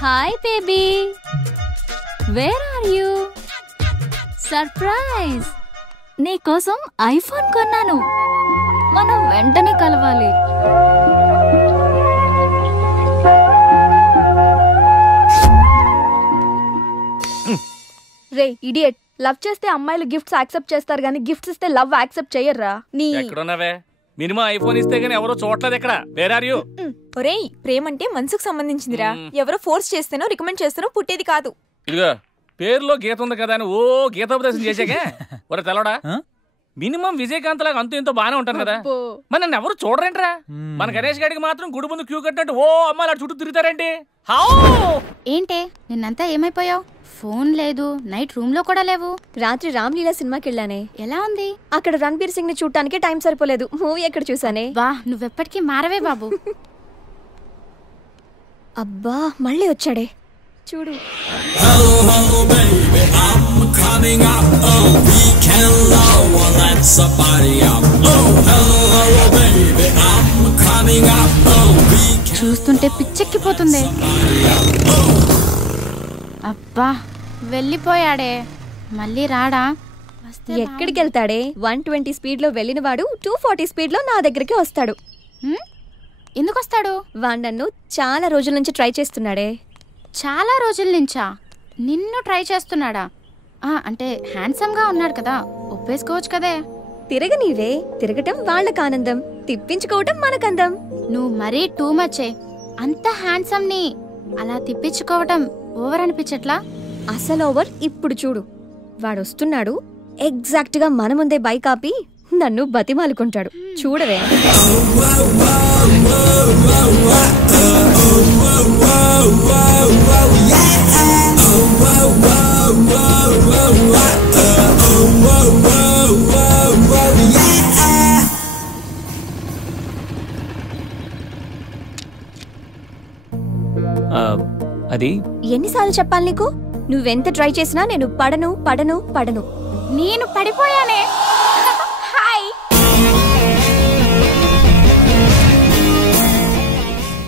Hi baby, where are you? Surprise, నీకోసం iPhone కొన్నాను. మనం వెంటనే కలవాలి. రే ఇడియట్, లవ్ చేస్తే అమ్మాయిలు గిఫ్ట్స్ యాక్సెప్ట్ చేస్తారు గానీ గిఫ్ట్స్ ఇస్తే లవ్ యాక్సెప్ట్ చెయ్యర్రా. నీ ఎక్కడున్నావే? మినిమం ఐఫోన్ ఇస్తే గానీ ఎవరో చూడలేదు. ఎక్కడ? Where are you? ఒరేయ్, ప్రేమంటే మనసుకు సంబంధించిందిరా. ఎవరో ఫోర్స్ చేస్తేనో రికమెండ్ చేస్తేనో పుట్టేది కాదు. ఇదిగో పేరులో గీత ఉంది కదా అని ఓ గీతోపదేశం చేసాకే ఒరే తెలవడా? మినిమం విజయకాంత్ లాగా అంతూ ఇంతో బానే ఉంటాను కదా, మరి నన్ను ఎవరు చూడరేంట్రా? మన గణేష్ గారికి మాత్రం గుడి ముందు క్యూ కట్టినట్టు ఓ అమ్మాయిలు చుట్టూ తిరుగుతారేంటి? ఏంటే నిన్నంతా ఏమైపోయావు? ఫోన్ లేదు, నైట్ రూమ్ లో కూడా లేవు. రాత్రి రామ్లీలా సినిమాకి వెళ్ళానే. ఎలా ఉంది? అక్కడ రణబీర్ సింగ్ ని చూడటానికి టైం సరిపోలేదు. మూవీ ఎక్కడ చూసానే. వా, నువ్వెప్పటికీ మారవే బాబు. అబ్బా మళ్ళీ వచ్చాడే చూడు. చూస్తుంటే పిచ్చెక్కిపోతుంది. అబ్బా వెళ్ళిపోయాడే, మళ్ళీ రాడా? ఎక్కడికి వెళ్తాడే? 120 స్పీడ్ లో వెళ్ళిన వాడు 240 స్పీడ్ లో నా దగ్గరికి వస్తాడు. ఎందుకు వస్తాడు? వాడు నన్ను చాలా రోజుల నుంచి ట్రై చేస్తున్నాడే. చాలా రోజుల నుంచా? నిన్ను ట్రై చేస్తున్నాడా? అంటే హ్యాండ్సమ్ గా ఉన్నాడు కదా, ఒప్పేసుకోవచ్చు కదే. తిరగనీవే, తిరగటం వాళ్ళకి ఆనందం, తిప్పించుకోవటం మనకందం. నువ్వు మరీ టూ మచ్చే. అంత హ్యాండ్సమ్ ని అలా తిప్పించుకోవటం ఓవర్ అనిపించట్లా? అసలు ఓవర్. ఇప్పుడు చూడు, వాడొస్తున్నాడు. ఎగ్జాక్ట్ గా మన ముందే బైక్ ఆపి నన్ను బతిమాలుకుంటాడు. చూడవే. అది ఎన్నిసార్లు చెప్పాలి నీకు? నువ్వెంత ట్రై చేసినా నేను పడను పడను పడను. నేను పడిపోయానే. హాయ్.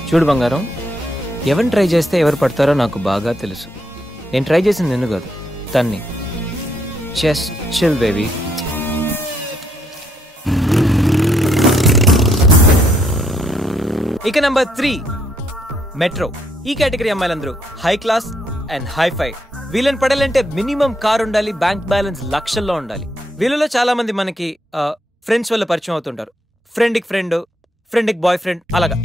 చూడు బంగారం, ఎవరిని ట్రై చేస్తే ఎవరు పడతారో నాకు బాగా తెలుసు. నేను ట్రై చేసింది నిన్ను కాదు, తన్ని. Just chill baby. ఇక నంబర్ 3 మెట్రో. ఈ కేటగిరీ అమ్మాయిలందరూ high class and high fi. వీళ్ళని పడాలంటే మినిమం కార్ ఉండాలి, బ్యాంక్ బ్యాలెన్స్ లక్షల్లో ఉండాలి. వీళ్ళలో చాలా మంది మనకి ఫ్రెండ్స్ వల్ల పరిచయం అవుతుంటారు. ఫ్రెండ్కి ఫ్రెండ్, ఫ్రెండ్కి బాయ్ ఫ్రెండ్, అలాగా.